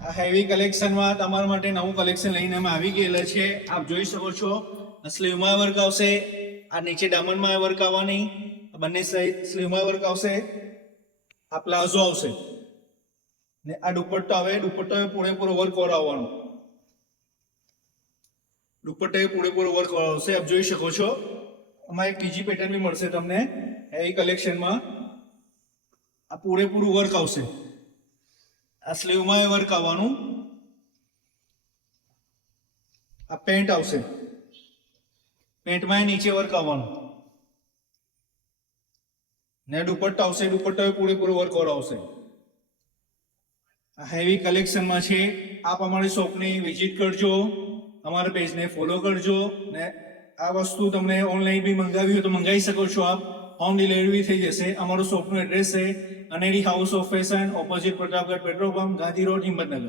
આ હેવી કલેક્શનમાં તમારા માટે નવું કલેક્શન લઈને અમે આવી ગયેલા છે. આપ જોઈ શકો છો સ્લીવમાં વર્ક આવશે, આ નીચે ડાયમંડમાં વર્ક આવવાની, બંને સાઈડ સ્લીવમાં વર્ક આવશે, આ પ્લાઝો આવશે ને આ દુપટ્ટો આવે. દુપટ્ટો પૂરેપૂરો વર્ક આવવાનો, દુપટ્ટો પૂરેપૂરો વર્ક આવશે. આપ જોઈ શકો છો. આમાં એક બીજી પેટર્ન બી મળશે તમને હેવી કલેક્શનમાં. આ પૂરેપૂરું વર્ક આવશે, આ સ્લીવમાં વર્ક આવવાનું, આ પેન્ટ આવશે, પેન્ટમાં નીચે વર્ક આવવાનું ને દુપટ્ટો આવશે. દુપટ્ટો પૂરેપૂરો વર્ક આવશે. આ હેવી કલેક્શનમાં છે. આપ અમારી શોપની વિઝિટ કરજો, અમારા પેજને ફોલો કરજો ને આ વસ્તુ તમને ઓનલાઈન બી મંગાવી હોય તો મંગાવી શકો છો. આપ હોમ ડિલિવરી થઈ જશે. અમારું શોપનું એડ્રેસ છે Aneri House of Fashion, opposite Pratapgarh petrol pump, Gandhi road, Himmatnagar.